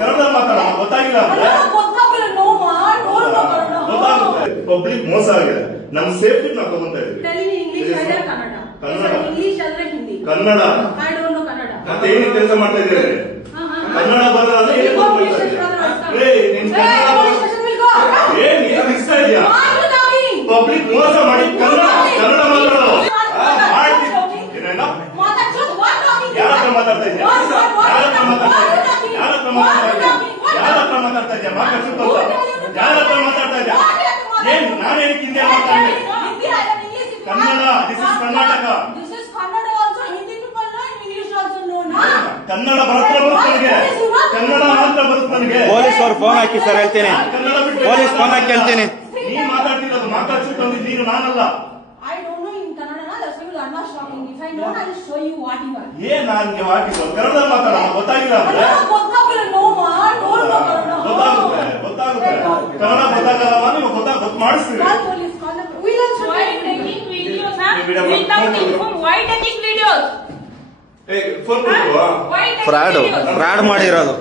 ಕನ್ನಡ ಮಾತಾಡ ಗೊತ್ತಾಗಿಲ್ಲ ಅಂದ್ರೆ ಪಬ್ಲಿಕ್ ಮೋಸ ಆಗಿದೆ. ನಮ್ಮ ಸೇಫ್ಟಿ ನಾವು ತಗೊಂತ ಇದೀವಿ. ಕನ್ನಡ ಮತ್ತೆ ಏನ್ ಕೆಲಸ ಮಾಡ್ತಾ ಇದ್ದೀರಿ? ಕನ್ನಡ ಬರಲ್ಲ ಅಂದ್ರೆ ಏನ್ ಇಷ್ಟ ಇದೆಯಾ? ಪಬ್ಲಿಕ್ ಮೋಸ ಮಾಡಿ ಕನ್ನಡ ಮಾತಾಡೋ ಯಾರ ಹತ್ರ ಮಾತಾಡ್ತಾ ಇದ್ಯಾ? ಯಾರ ಹತ್ರ ಮಾತಾಡ್ತಾ ಇದ್ಯಾ? ಯಾರ ಹತ್ರ ಮಾತಾಡ್ತಾ ಇದ್ಯಾ? ಏನ್ ನಾನೇನಕ್ಕೆ ಹಿಂದೆ ಮಾತಾಡ್ತೀನಿ? Kannada, this is Karnataka. ಕನ್ನಡ ಮಾತ್ರ ಬರುತ್ತೆ ನನಗೆ. ಕನ್ನಡ ಮಾತ್ರ ಬರುತ್ತೆ ನನಗೆ. ಪೊಲೀಸ್ ಅವ್ರು ಫೋನ್ ಹಾಕಿ ಸರ್ ಹೇಳ್ತೇನೆ. ಪೊಲೀಸ್ ಫೋನ್ ಹಾಕಿ ಹೇಳ್ತೇನೆ. ನೀನ್ ಮಾತಾಡ್ತಿರೋದು ಮಾತಾಡ್ಸಿಟ್ಟು ನೀನು ನಾನಲ್ಲ. ಏನ್ ನನ್ಗೆ ವಾಟಿಸೋ ಕನ್ನಡ ಮಾತಾಡ ಗೊತ್ತಾಗಿಲ್ಲ ಅಂದ್ರೆ ಗೊತ್ತಾಗುತ್ತೆ. ಕನ್ನಡ ಗೊತ್ತಾಗಲ್ಲ ನೀವು ಗೊತ್ತು ಮಾಡಿಸ್ತೀವಿ. ಫ್ರಾಡ್ ಮಾಡಿರೋದು.